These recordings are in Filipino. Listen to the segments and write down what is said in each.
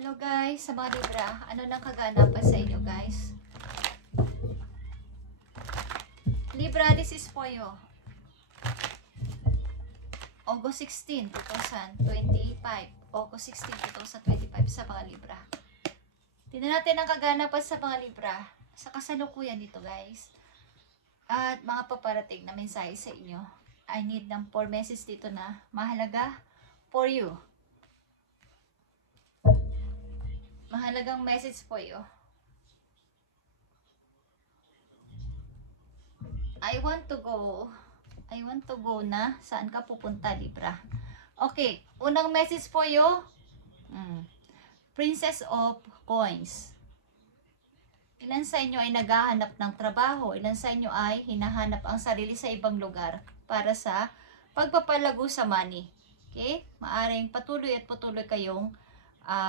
Hello guys, sa mga Libra, ano nang kaganapan sa inyo guys? Libra, this is for you. August 16, 2025. August 16, 2025 sa mga Libra. Tingnan natin ang kaganapan sa mga Libra sa kasalukuyan dito guys. At mga paparating na mensahe sa inyo. I need ng 4 messages dito na mahalaga for you. Mahalagang message for you. I want to go na. Saan ka pupunta, Libra? Okay, unang message for you. Princess of Coins. Ilan sa inyo ay naghahanap ng trabaho? Ilan sa inyo ay hinahanap ang sarili sa ibang lugar para sa pagpapalago sa money? Okay? Maaring patuloy kayong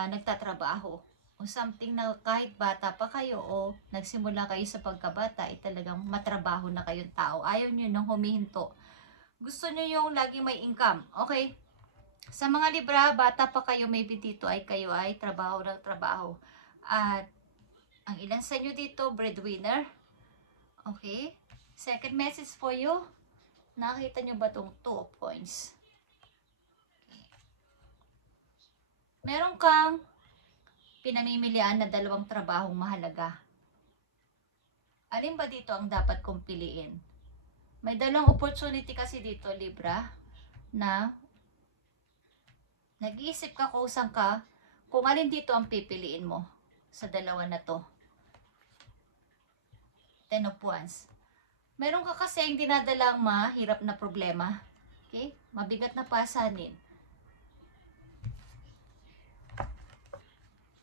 nagtatrabaho. O something na kahit bata pa kayo o nagsimula kayo sa pagkabata, ay talagang matrabaho na kayong tao. Ayaw nyo nang humihinto. Gusto nyo yung lagi may income. Okay? Sa mga Libra, bata pa kayo, maybe dito ay kayo ay trabaho ng trabaho. At ang ilan sa inyo dito, breadwinner. Okay? Second message for you. Nakita nyo ba itong 2 of coins? Okay. Meron kang pinamimilian na 2 trabahong mahalaga. Alin ba dito ang dapat kong piliin? May 2 opportunity kasi dito, Libra, na nag-iisip ka kung saan ka, kung alin dito ang pipiliin mo sa 2 na to. 10 of Wands. Meron ka kasing dinadalang mahirap na problema. Okay? Mabigat na pasanin.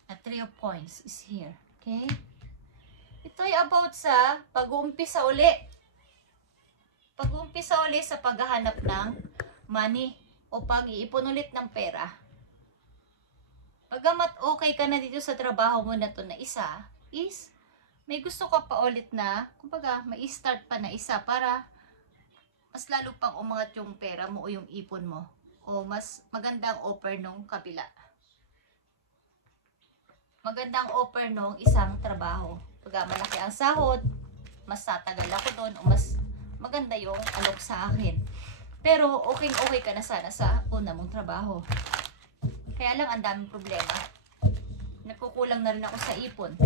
At 3 of Coins is here. Okay? Ito ay about sa pag-uumpisa uli. Pag-uumpisa uli sa paghahanap ng money o pag-iipon ulit ng pera. Pagamat okay ka na dito sa trabaho mo na to na isa, is may gusto ka pa ulit na, kumbaga, may start pa na isa para mas lalo pang umangat yung pera mo o yung ipon mo. O mas magandang offer nung kabila. Magandang offer nung isang trabaho. Pag malaki ang sahod, mas tatagal ako doon o mas maganda yung alok sa akin. Pero okay ka na sana sa una mong trabaho. Kaya lang ang daming problema. Nagkukulang na rin ako sa ipon.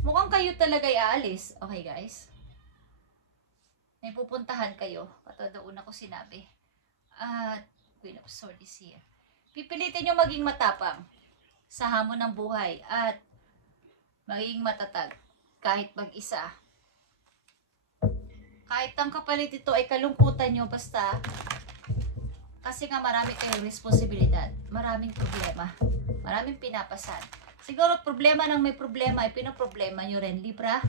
Mukhang kayo talaga ay aalis. Okay guys? May pupuntahan kayo. Katulad na una ko sinabi. At Queen of Swords is here. Pipilitin nyo maging matapang sa hamon ng buhay at maging matatag kahit mag-isa. Kahit ang kapalit ito ay kalungkutan nyo, basta kasi nga marami kayong responsibilidad, maraming problema, maraming pinapasan. Siguro problema ng may problema ay pinoproblema nyo rin, Libra.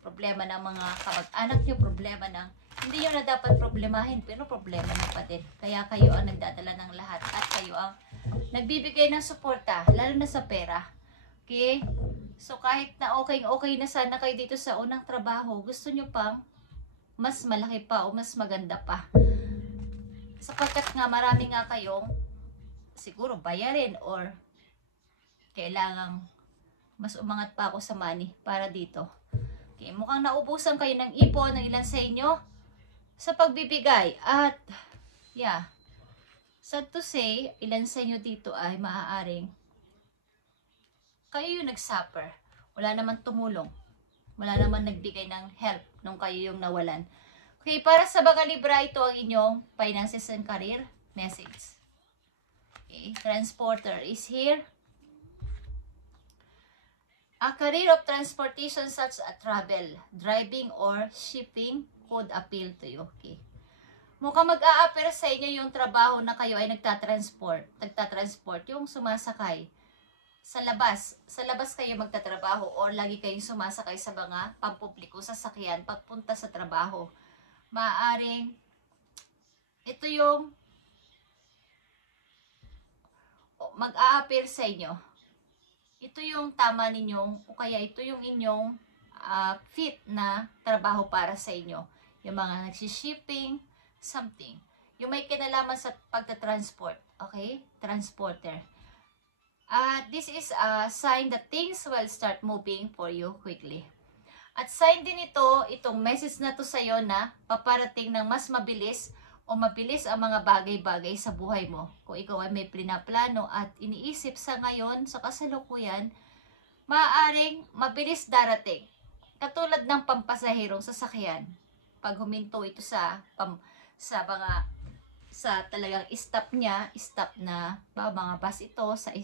Problema ng mga kamag-anak nyo, problema ng hindi nyo na dapat problemahin, pinoproblema nyo pa din. Kaya kayo ang nagdadala ng lahat at kayo ang nagbibigay ng suporta, lalo na sa pera. Okay? So kahit na okay na sana kayo dito sa unang trabaho, gusto nyo pang mas malaki pa o mas maganda pa. Sapagkat nga marami nga kayong siguro bayarin or kailangang mas umangat pa ako sa money para dito. Okay, mukhang naubusan kayo ng ipon ng ilan sa inyo sa pagbibigay. At yeah, sad to say, ilan sa inyo dito ay maaaring kayo yung nag-suffer. Wala naman tumulong. Wala naman nagbigay ng help nung kayo yung nawalan. Okay, para sa mga Libra, ito ang inyong finances and career message. Okay, transporter is here. A career of transportation such as travel, driving, or shipping could appeal to you. Okay. Mukhang mag-a-appear sa inyo yung trabaho na kayo ay nagtatransport, yung sumasakay sa labas. Sa labas kayo magtatrabaho or lagi kayong sumasakay sa mga pampubliko sasakyan pagpunta sa trabaho. Maaring ito yung mag-a-appear sa inyo. Ito yung tama ninyong, o kaya ito yung inyong fit na trabaho para sa inyo. Yung mga nagsishipping, something. Yung may kinalaman sa pagta-transport. Okay? Transporter. This is a sign that things will start moving for you quickly. At sign din ito, itong message na to sa'yo na paparating ng mas mabilis o mabilis ang mga bagay-bagay sa buhay mo. Kung ikaw ay may pinaplano at iniisip sa ngayon, sa kasalukuyan, maaaring mabilis darating. Katulad ng pampasahirong sasakyan. Pag huminto ito sa talagang stop niya, stop na mga bus ito, sa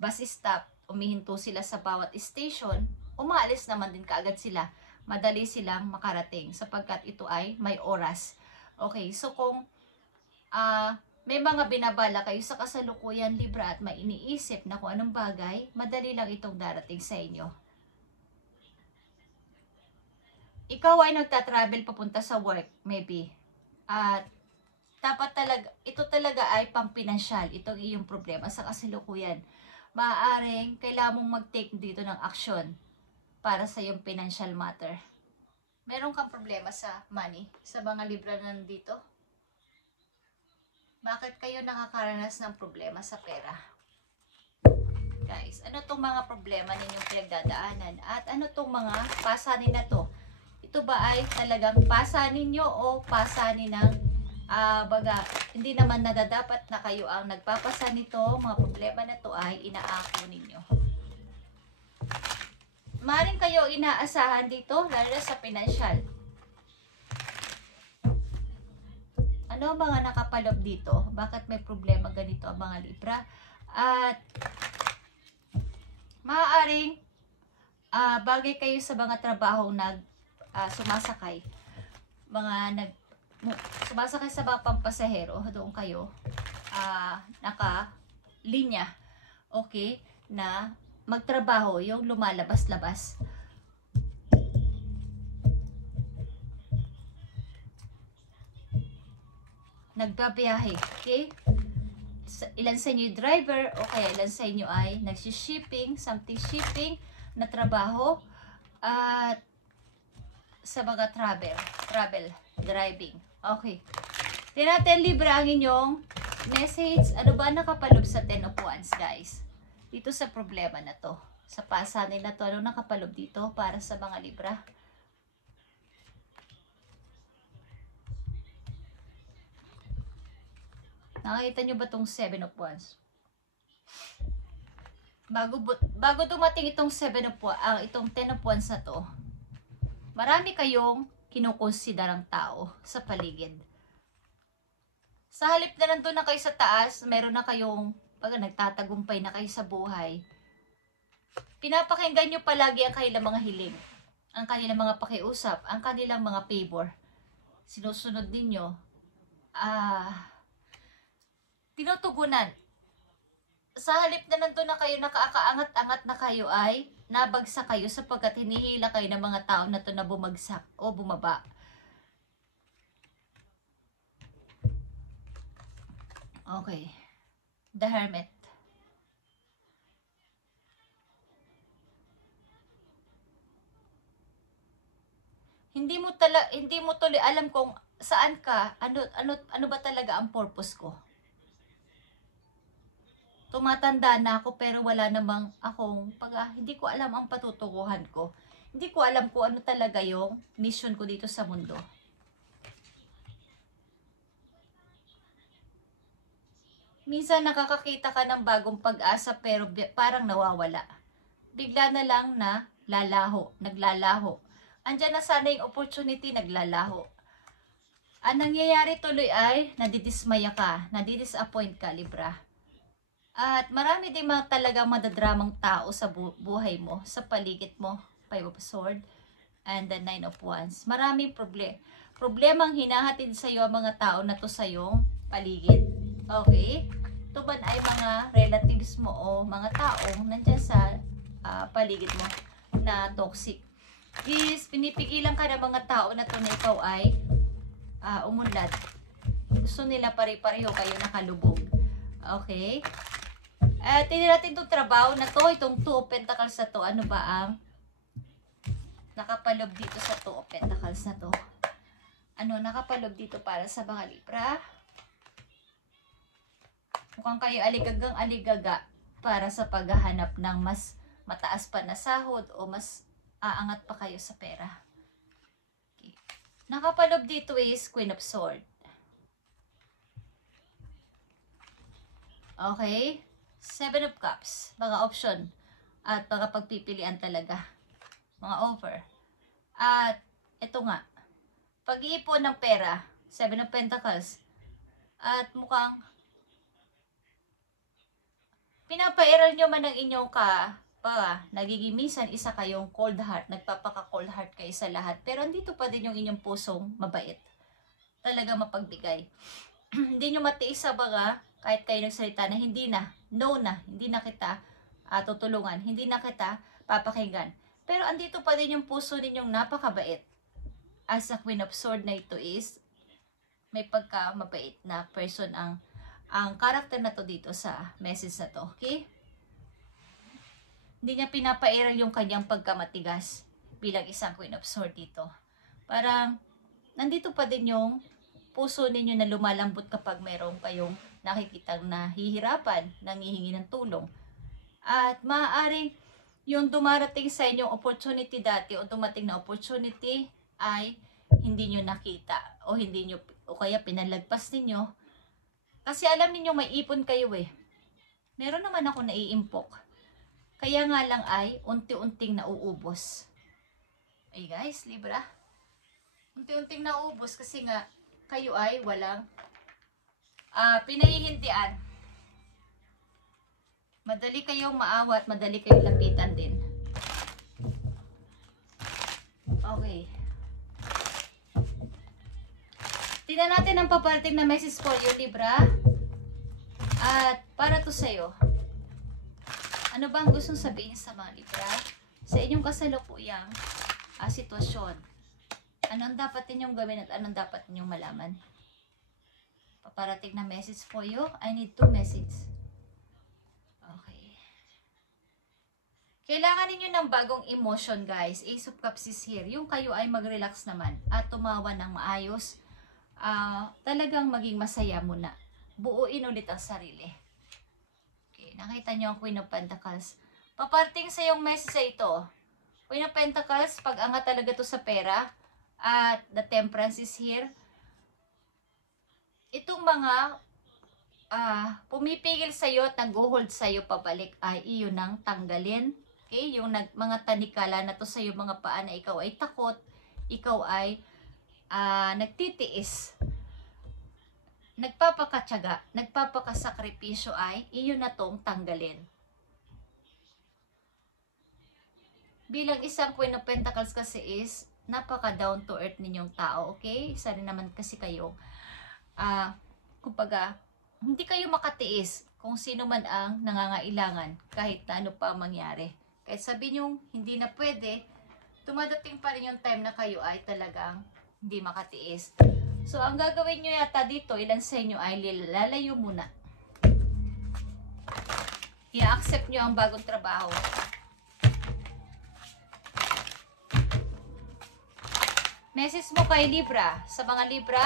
bus stop, umihinto sila sa bawat station, umaalis naman din kaagad sila. Madali silang makarating sapagkat ito ay may oras. Okay, so kung may mga binabala kayo sa kasalukuyan, Libra, at may iniisip na kung anong bagay, madali lang itong darating sa inyo. Ikaw ay nagta-travel papunta sa work, maybe. At dapat talaga, ito talaga ay pampinansyal, itong iyong problema sa kasalukuyan. Maaaring kailangan mong mag-take dito ng action para sa iyong financial matter. Meron kang problema sa money, sa mga Libra na nandito? Bakit kayo nakakaranas ng problema sa pera? Guys, ano tong mga problema ninyong pinagdadaanan? At ano tong mga pasanin na to? Ito ba ay talagang pasanin nyo o pasanin ng hindi naman nadadapat na kayo ang nagpapasa nito? Mga problema na to ay inaako ninyo. Maring kayo inaasahan dito, lalo na sa financial. Ano ang mga nakapalob dito? Bakit may problema ganito ang mga Libra? At maaaring bagay kayo sa mga trabahong sumasakay. Sumasakay sa mga pampasahero, doon kayo naka-linya. Okay? Na magtrabaho, yung lumalabas-labas. Nagbabiyahe, okay? Ilan sa inyo driver, o kaya ilan sa inyo ay nagsishipping, something shipping na trabaho, at sa mga travel, driving. Okay. Tinatin Libra ang inyong message. Ano ba nakapalob sa 10 of Wands, guys? Dito sa problema na to, sa pasanin na to, ano nakapalob dito para sa mga Libra? Nakikita nyo ba itong 7 of Wands? Bago dumating itong 7 of Wands, itong 10 of Wands na to, marami kayong kinukonsiderang tao sa paligid. Sa halip na nandun na kayo sa taas, meron na kayong pag nagtatagumpay na kayo sa buhay, pinapakinggan nyo palagi ang kanilang mga hiling, ang kanilang mga pakiusap, ang kanilang mga favor. Sinusunod ninyo, tinutugunan. Sa halip na nandun na kayo, nakakaangat-angat na kayo, ay nabagsak kayo sapagkat hinihila kayo ng mga tao na to na bumagsak o bumaba. Okay. The Hermit. Hindi mo tuloy alam kung saan ka, ano ba talaga ang purpose ko. Tumatanda na ako pero wala namang akong hindi ko alam ang patutukuhan ko. Hindi ko alam kung ano talaga yung mission ko dito sa mundo. Minsan nakakakita ka ng bagong pag-asa pero parang nawawala. Bigla na lang na naglalaho. Andyan na sana yung opportunity, naglalaho. Ang nangyayari tuloy ay nadidismaya ka, nadidisappoint ka, Libra. At marami din talagang madadramang tao sa buhay mo, sa paligid mo. 5 of Swords and the 9 of Wands. Maraming problemang hinahatid sa iyo ang mga tao na to sa iyong paligid. Okay? Ito ba ay mga relatives mo o mga taong nandyan sa paligid mo na toxic. Is pinipigilan ka ng mga tao na to na ikaw ay umunlad. Gusto nila pare-pareho kayo nakalubog. Okay? Tingnan natin itong trabaho na to, itong 2 of Pentacles na to. Ano ba ang nakapalob dito sa 2 of Pentacles na to? Ano nakapalob dito para sa mga Libra? Mukhang kayo aligagang aligaga. para sa paghahanap ng mas mataas pa na sahod o mas aangat pa kayo sa pera. Okay. Nakapalob dito is Queen of Swords. Okay? Seven of Cups. Mga option. At mga pagpipilian talaga. Mga offer. At ito nga. Pag-iipon ng pera. Seven of Pentacles. At mukhang pinapairal nyo man ang inyong nagiging minsan isa kayong cold heart. Nagpapaka-cold heart kayo sa lahat. Pero andito pa din yung inyong pusong mabait. Talaga mapagbigay. Hindi nyo matiis sa baga kahit kayo nagsalita na hindi na, no na, hindi na kita tutulungan, hindi na kita papakinggan. Pero andito pa din yung puso ninyong napakabait. As a Queen of Swords na ito is, may pagka-mabait na person ang karakter na to dito sa message na to. Okay? Hindi niya pinapairal yung kanyang pagkamatigas bilang isang Queen of Swords dito. Parang, nandito pa din yung puso ninyo na lumalambot kapag meron kayong nakikitang nahihirapan, nangihingi ng tulong. At maaaring yung dumarating sa inyong opportunity dati o dumating na opportunity ay hindi nyo nakita o kaya pinalagpas ninyo. Kasi alam niyo may ipon kayo eh. Meron naman ako naiimpok. Kaya nga lang ay unti-unting nauubos. Ay guys, Libra. Unti-unting nauubos kasi nga kayo ay walang pinahihindian. Madali kayong maawa at madali kayong lapitan din. Okay. Tingnan natin ang paparating na message for you, Libra. At para to sa'yo. Ano ba ang gustong sabihin sa mga Libra? Sa inyong kasalukuyang sitwasyon. Anong dapat ninyong gawin at anong dapat ninyong malaman? Paparating na message for you. I need 2 messages. Okay. Kailangan ninyo ng bagong emotion, guys. Ace of Cups is here. Yung kayo ay mag-relax naman at tumawa ng maayos. Talagang maging masaya muna. Buuin ulit ang sarili. Okay. Nakita nyo ang Queen of Pentacles. Paparating sa yung message sa ito. Queen of Pentacles, pag-angat talaga to sa pera. At the Temperance is here. Itong mga pumipigil sa'yo at nag-hold sa'yo pabalik ay iyon ang tanggalin. Okay? Yung mga tanikala na to sa'yo mga paa na ikaw ay takot, ikaw ay nagtitiis, nagpapakatyaga, nagpapakasakripisyo ay iyon na tong tanggalin. Bilang isang Queen of Pentacles kasi is napaka down to earth ninyong tao, okay? Isa rin naman kasi kayo kumbaga, hindi kayo makatiis kung sino man ang nangangailangan kahit na ano pa mangyari. Kahit sabi nyo, hindi na pwede, dumadating pa rin yung time na kayo ay talagang hindi makatiis. So, ang gagawin nyo yata dito, ilan sa inyo ay lalayo muna. I-accept nyo ang bagong trabaho. Message mo kay Libra. Sa mga Libra,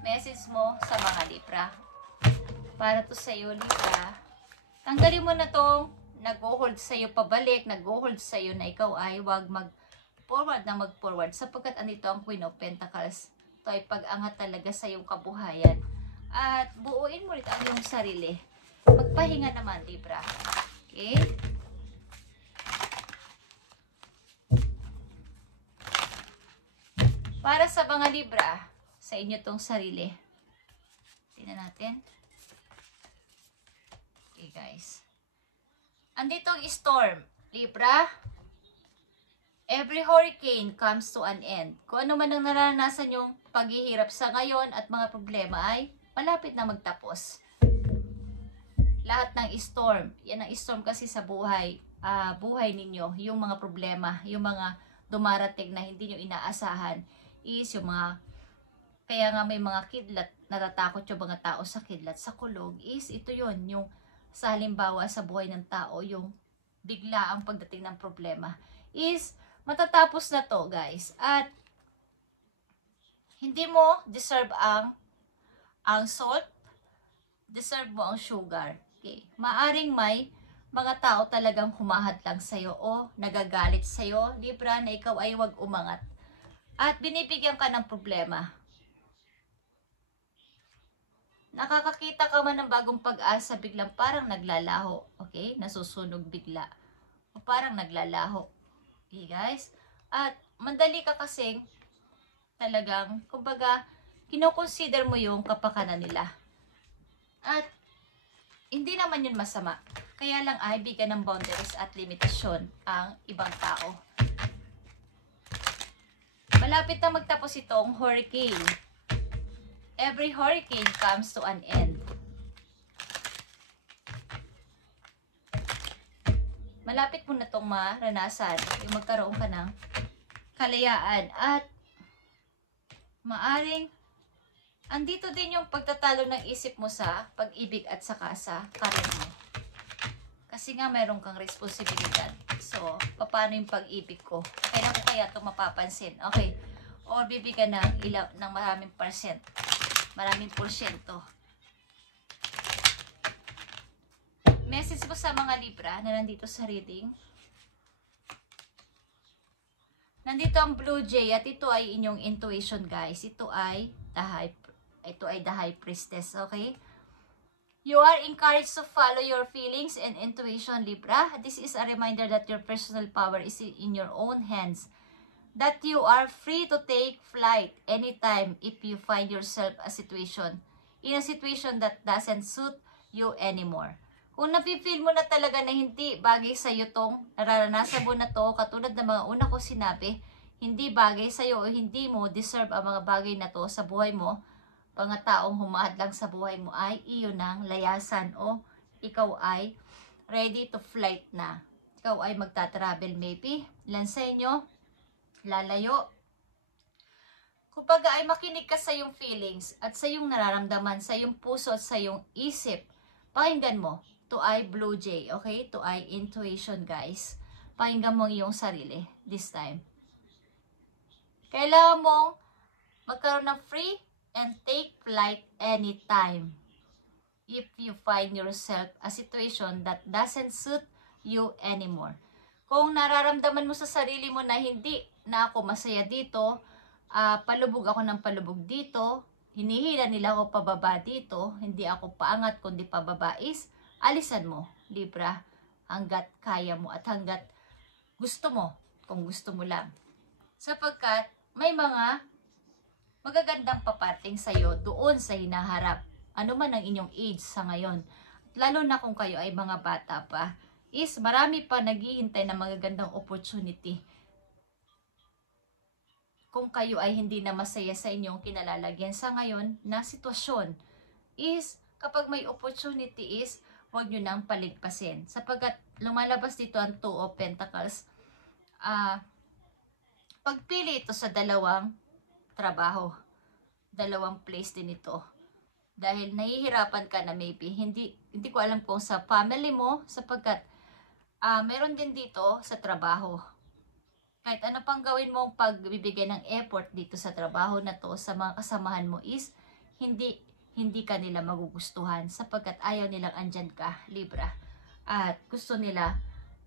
message mo sa mga Libra. Para to sa'yo, Libra. Tanggalin mo na tong nag-hold sa'yo pabalik, nag-hold sa'yo na ikaw ay wag mag-forward na mag-forward sapagkat andito ang Queen of Pentacles. Ito ay pag-angat talaga sa iyong kabuhayan. At buuin mo ulit ang iyong sarili. Magpahinga naman, Libra. Okay? Para sa mga Libra, sa inyo tong sarili. Tingnan natin. Okay, guys. Andito ang storm. Libra, every hurricane comes to an end. Kung ano man ang naranasan yung paghihirap sa ngayon at mga problema ay malapit na magtapos. Lahat ng storm, yan ang storm kasi sa buhay, buhay ninyo, yung mga problema, yung mga dumarating na hindi nyo inaasahan is yung mga, kaya nga may mga kidlat, natatakot yung mga tao sa kidlat, sa kulog, is ito yun, yung sa halimbawa sa buhay ng tao, yung bigla ang pagdating ng problema, is matatapos na to, guys. At hindi mo deserve ang salt, deserve mo ang sugar. Okay. Maaring may mga tao talagang humahadlang sa'yo o nagagalit sa'yo, Libra, na ikaw ay wag umangat. At binibigyan ka ng problema. Nakakakita ka man ng bagong pag-asa, biglang parang naglalaho. Okay? Nasusunog bigla. O parang naglalaho. Okay, guys? At mandali ka kasing talagang, kumbaga, kinoconsider mo yung kapakanan nila. At hindi naman yun masama. Kaya lang ay bigyan ng boundaries at limitasyon ang ibang tao. Malapit na magtapos itong hurricane. Every hurricane comes to an end. Malapit mo na itong maranasan, yung magkaroon ka ng kalayaan. At maaring andito din yung pagtatalo ng isip mo sa pag-ibig at saka sa karir mo. Kasi nga mayroon kang responsibilidad. So, paano yung pag-ibig ko? Kailan ko kaya ito mapapansin? Okay. Or bibigyan ng maraming percent. Maraming porsyento. Message po sa mga Libra na nandito sa reading. Nandito ang Blue Jay at ito ay inyong intuition, guys. Ito ay the High Priestess, okay? You are encouraged to follow your feelings and intuition, Libra. This is a reminder that your personal power is in your own hands. That you are free to take flight anytime if you find yourself in a situation that doesn't suit you anymore. Kung napipil mo na talaga na hindi bagay sa'yo tong nararanasan mo na to, katulad ng mga una ko sinabi, hindi bagay sa'yo o hindi mo deserve ang mga bagay na to sa buhay mo, mga taong humahadlang sa buhay mo ay iyon ng layasan o ikaw ay ready to flight na. Ikaw ay magta-travel maybe. Ilan sa inyo, lalayo. Kumbaga ay makinig ka sa iyong feelings at sa iyong nararamdaman, sa iyong puso at sa iyong isip. Pakinggan mo. To ay Blue Jay, okay? To ay intuition, guys. Pakinggan mo ang iyong sarili this time. Kailangan mong magkaroon ng free and take flight anytime if you find yourself a situation that doesn't suit you anymore. Kung nararamdaman mo sa sarili mo na hindi na ako masaya dito, palubog ako ng palubog dito, hinihila nila ako pababa dito, hindi ako paangat kundi pababais, alisan mo, Libra, hanggat kaya mo at hanggat gusto mo, kung gusto mo lang. Sapagkat may mga magagandang paparting sa'yo doon sa hinaharap. Ano man ang inyong age sa ngayon. Lalo na kung kayo ay mga bata pa, is marami pa naghihintay na magagandang opportunity. Kung kayo ay hindi na masaya sa inyong kinalalagyan sa ngayon na sitwasyon, is kapag may opportunity is huwag nyo nang paligpasin. Sapagkat lumalabas dito ang Two of Pentacles, pagpili ito sa dalawang trabaho. Dalawang place din ito. Dahil nahihirapan ka na maybe. Hindi ko alam kung sa family mo, sapagkat meron din dito sa trabaho. Kahit ano pang gawin mo pagbibigay ng effort dito sa trabaho na to sa mga kasamahan mo is hindi ka nila magugustuhan sapagkat ayaw nilang andyan ka, Libra. At gusto nila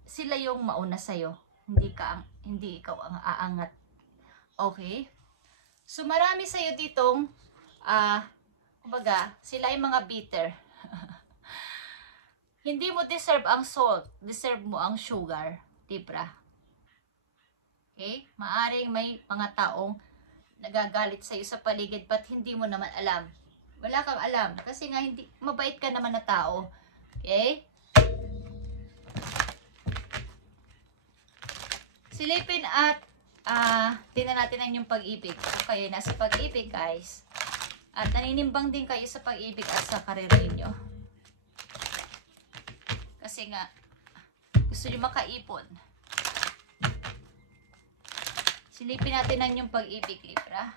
sila yung mauna sa'yo. Hindi ikaw ang aangat. Okay? So, marami sa'yo ditong, kumbaga, sila ay mga bitter. Hindi mo deserve ang salt. Deserve mo ang sugar. Libra. Okay? Maaring may mga taong nagagalit sa'yo sa paligid but hindi mo naman alam. Wala kang alam. Kasi nga, mabait ka naman na tao. Okay? Silipin at tingnan natin ang inyong pag-ibig. Kung kayo nasa pag-ibig, guys. At naninimbang din kayo sa pag-ibig at sa karir ninyo. Kasi nga, gusto nyo makaipon. Silipin natin ang inyong pag-ibig, Libra.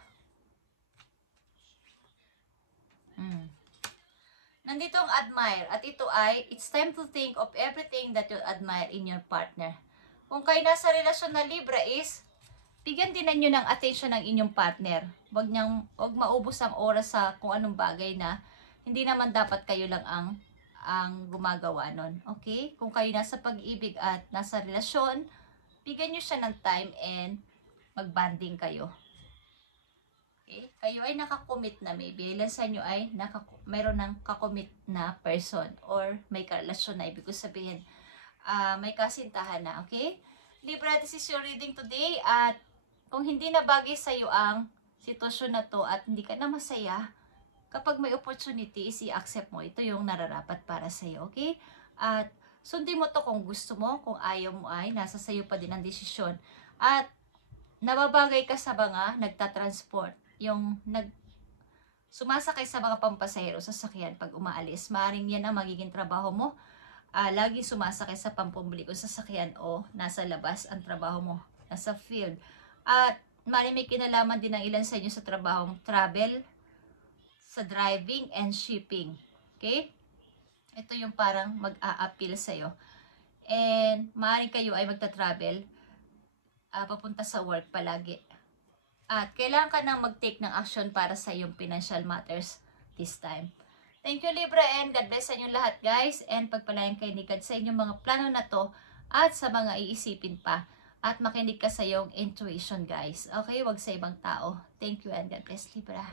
Nandito ang admire. At ito ay, it's time to think of everything that you admire in your partner. Kung kayo nasa relasyon na Libra is, bigyan din ninyo ng attention ng inyong partner. Huwag maubos ang oras sa kung anong bagay na hindi naman dapat kayo lang ang ang gumagawa nun. Okay? Kung kayo nasa pag-ibig at nasa relasyon, bigyan nyo siya ng time and mag-bonding kayo. Okay? Kayo ay nakakommit na, maybe ilan sa inyo ay mayroon ng kakommit na person or may karelasyon na, ibig sabihin may kasintahan na. Okay? Libra, this is your reading today, at kung hindi na bagay sa iyo ang sitwasyon na to at hindi ka na masaya, kapag may opportunity, i-accept mo. Ito yung nararapat para sa iyo. Okay? At sundin mo to kung gusto mo, kung ayaw mo ay nasa sa iyo pa din ang desisyon. At nababagay ka sa mga nagtatransport, yung sumasakay sa mga pampasahero sa sasakyan pag umaalis. Maaring yan ang magiging trabaho mo. Lagi sumasakay sa pampublikong sasakyan o nasa labas ang trabaho mo, nasa field. At maaring may kinalaman din ng ilan sa inyo sa trabahong travel, sa driving and shipping. Okay? Ito yung parang mag-a-appeal sa'yo. And maaring kayo ay magta-travel papunta sa work palagi. At kailangan ka nang mag-take ng action para sa iyong financial matters this time. Thank you, Libra, and God bless sa inyong lahat, guys. And pagpalain kay ni God sa inyong mga plano na to at sa mga iisipin pa. At makinig ka sa iyong intuition, guys. Okay? Huwag sa ibang tao. Thank you and God bless, Libra.